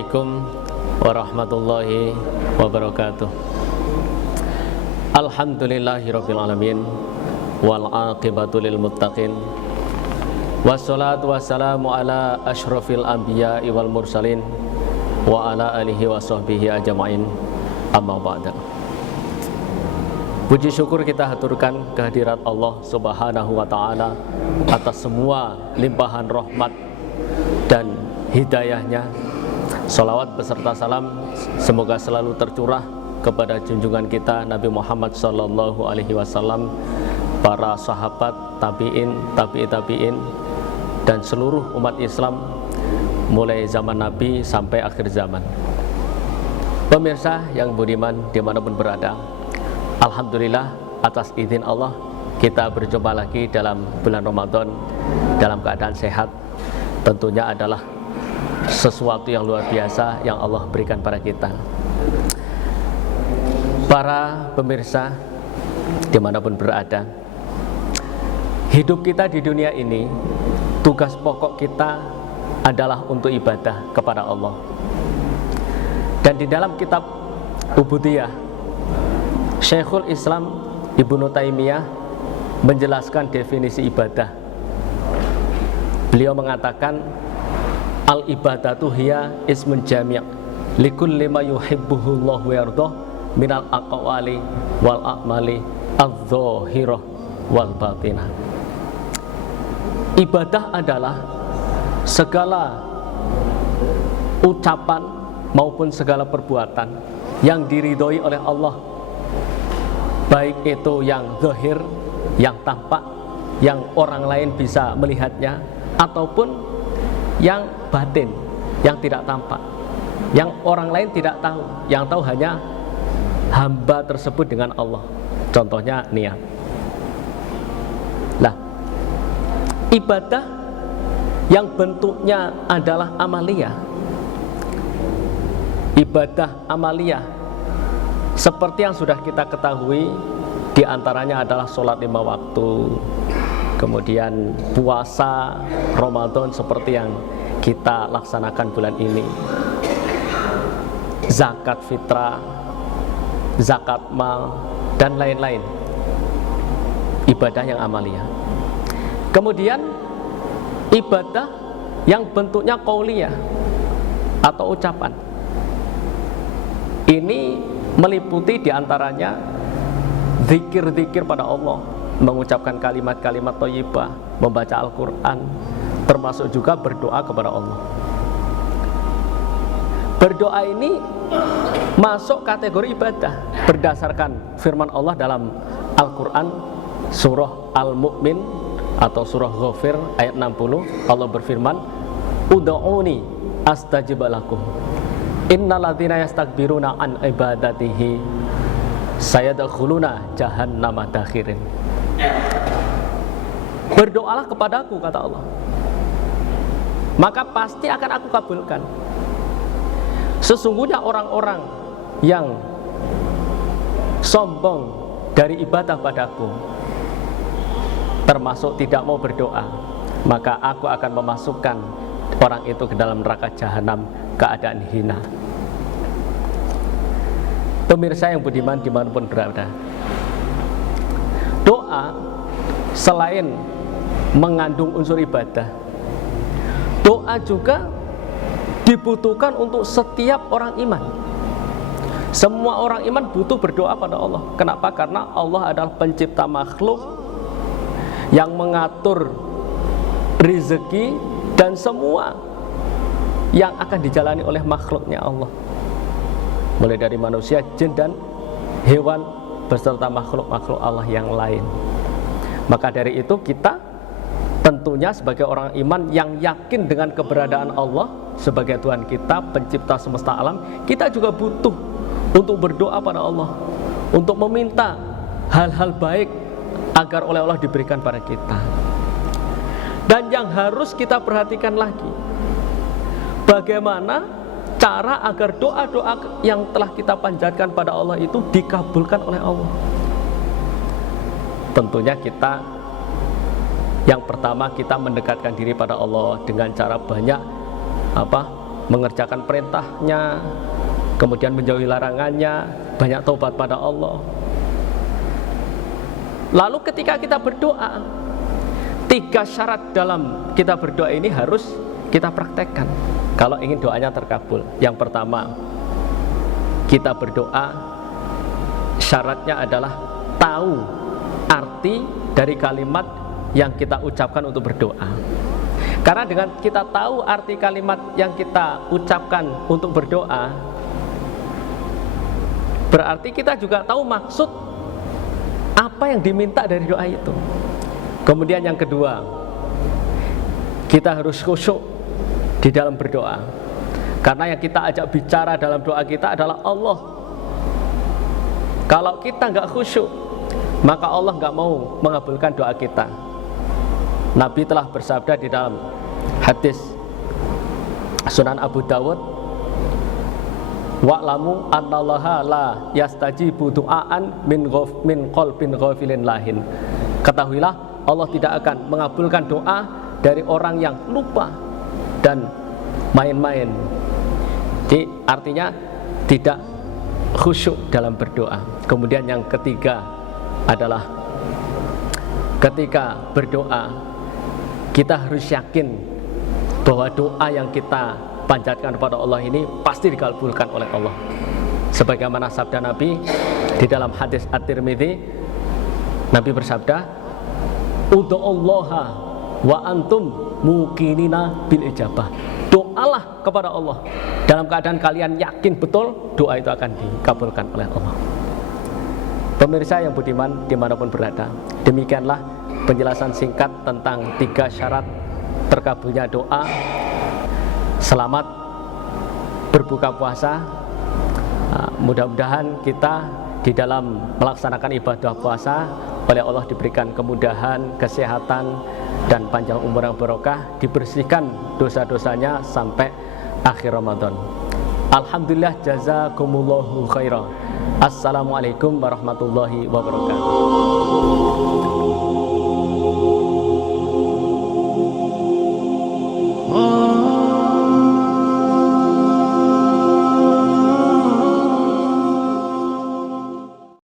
Assalamualaikum warahmatullahi wabarakatuh. Alhamdulillahirabbil alamin wal aqibatu lil muttaqin. Wassalatu wassalamu ala asyrafil anbiya'i wal mursalin wa ala alihi wa sahbihi ajma'in. Amma ba'da. Puji syukur kita haturkan kehadirat Allah Subhanahu wa taala atas semua limpahan rahmat dan hidayahnya. Salawat beserta salam semoga selalu tercurah kepada junjungan kita Nabi Muhammad sallallahu alaihi wasallam, para sahabat, tabi'in, tabi'in dan seluruh umat Islam mulai zaman Nabi sampai akhir zaman. Pemirsa yang budiman dimanapun berada, alhamdulillah atas izin Allah kita berjumpa lagi dalam bulan Ramadan dalam keadaan sehat. Tentunya adalah sesuatu yang luar biasa yang Allah berikan pada kita. Para pemirsa dimanapun berada, hidup kita di dunia ini, tugas pokok kita adalah untuk ibadah kepada Allah. Dan di dalam kitab Ubudiyah, Syekhul Islam Ibnu Taimiyah menjelaskan definisi ibadah. Beliau mengatakan, al-ibadatu hiya ismun jami' likulli ma yuhibbuhullah wa yardah minal aqwali wal a'mali adz-dzahirah wal batinah. Ibadah adalah segala ucapan maupun segala perbuatan yang diridhoi oleh Allah, baik itu yang zahir, yang tampak, yang orang lain bisa melihatnya, ataupun yang batin, yang tidak tampak, yang orang lain tidak tahu, yang tahu hanya hamba tersebut dengan Allah. Contohnya niat. Nah, ibadah yang bentuknya adalah amaliyah, ibadah amaliyah seperti yang sudah kita ketahui, diantaranya adalah sholat 5 waktu, kemudian puasa Ramadan seperti yang kita laksanakan bulan ini, zakat fitrah, zakat mal, dan lain-lain. Ibadah yang amaliyah. Kemudian ibadah yang bentuknya qauliyah atau ucapan. Ini meliputi diantaranya zikir-zikir pada Allah, mengucapkan kalimat-kalimat thayyibah, membaca Al-Quran, termasuk juga berdoa kepada Allah. Berdoa ini masuk kategori ibadah berdasarkan firman Allah dalam Al-Quran surah Al-Mu'min atau surah Ghafir ayat 60. Allah berfirman, ud'uni astajib lakum innalladzina yastakbiruna an ibadatihi sayadkhuluna jahannama dakhirin. Berdoalah kepadaku, kata Allah, maka pasti akan aku kabulkan. Sesungguhnya orang-orang yang sombong dari ibadah padaku, termasuk tidak mau berdoa, maka aku akan memasukkan orang itu ke dalam neraka jahanam keadaan hina. Pemirsa yang budiman dimanapun berada, doa selain mengandung unsur ibadah, doa juga dibutuhkan untuk setiap orang iman. Semua orang iman butuh berdoa pada Allah. Kenapa? Karena Allah adalah pencipta makhluk yang mengatur rezeki dan semua yang akan dijalani oleh makhluknya Allah, mulai dari manusia, jin, dan hewan beserta makhluk-makhluk Allah yang lain. Maka dari itu kita tentunya sebagai orang iman yang yakin dengan keberadaan Allah sebagai Tuhan kita, pencipta semesta alam, kita juga butuh untuk berdoa pada Allah, untuk meminta hal-hal baik agar oleh Allah diberikan pada kita. Dan yang harus kita perhatikan lagi, bagaimana cara agar doa-doa yang telah kita panjatkan pada Allah itu dikabulkan oleh Allah. Tentunya kita, yang pertama, kita mendekatkan diri pada Allah dengan cara banyak mengerjakan perintahnya, kemudian menjauhi larangannya, banyak taubat pada Allah. Lalu ketika kita berdoa, 3 syarat dalam kita berdoa ini harus kita praktekkan kalau ingin doanya terkabul. Yang pertama, kita berdoa syaratnya adalah tahu arti dari kalimat yang kita ucapkan untuk berdoa. Karena dengan kita tahu arti kalimat yang kita ucapkan untuk berdoa, berarti kita juga tahu maksud apa yang diminta dari doa itu. Kemudian yang kedua, kita harus khusyuk di dalam berdoa. Karena yang kita ajak bicara dalam doa kita adalah Allah. Kalau kita nggak khusyuk, maka Allah nggak mau mengabulkan doa kita. Nabi telah bersabda di dalam hadis Sunan Abu Dawud, wa'lamu annallaha la yastajibu du'aan min qalbin ghafilin lahin. Ketahuilah, Allah tidak akan mengabulkan doa dari orang yang lupa dan main-main. Jadi artinya tidak khusyuk dalam berdoa. Kemudian yang ketiga adalah ketika berdoa, kita harus yakin bahwa doa yang kita panjatkan kepada Allah ini pasti dikabulkan oleh Allah. Sebagaimana sabda Nabi di dalam hadis At-Tirmidzi, Nabi bersabda, "Ud'ullaha wa antum muqinina bil ijabah." Doalah kepada Allah dalam keadaan kalian yakin betul doa itu akan dikabulkan oleh Allah. Pemirsa yang budiman dimanapun berada, demikianlah penjelasan singkat tentang 3 syarat terkabulnya doa. Selamat berbuka puasa. Mudah-mudahan kita di dalam melaksanakan ibadah puasa oleh Allah diberikan kemudahan, kesehatan, dan panjang umur yang barokah, dibersihkan dosa-dosanya sampai akhir Ramadan. Alhamdulillah, jazakumullahu khairan. Assalamualaikum warahmatullahi wabarakatuh.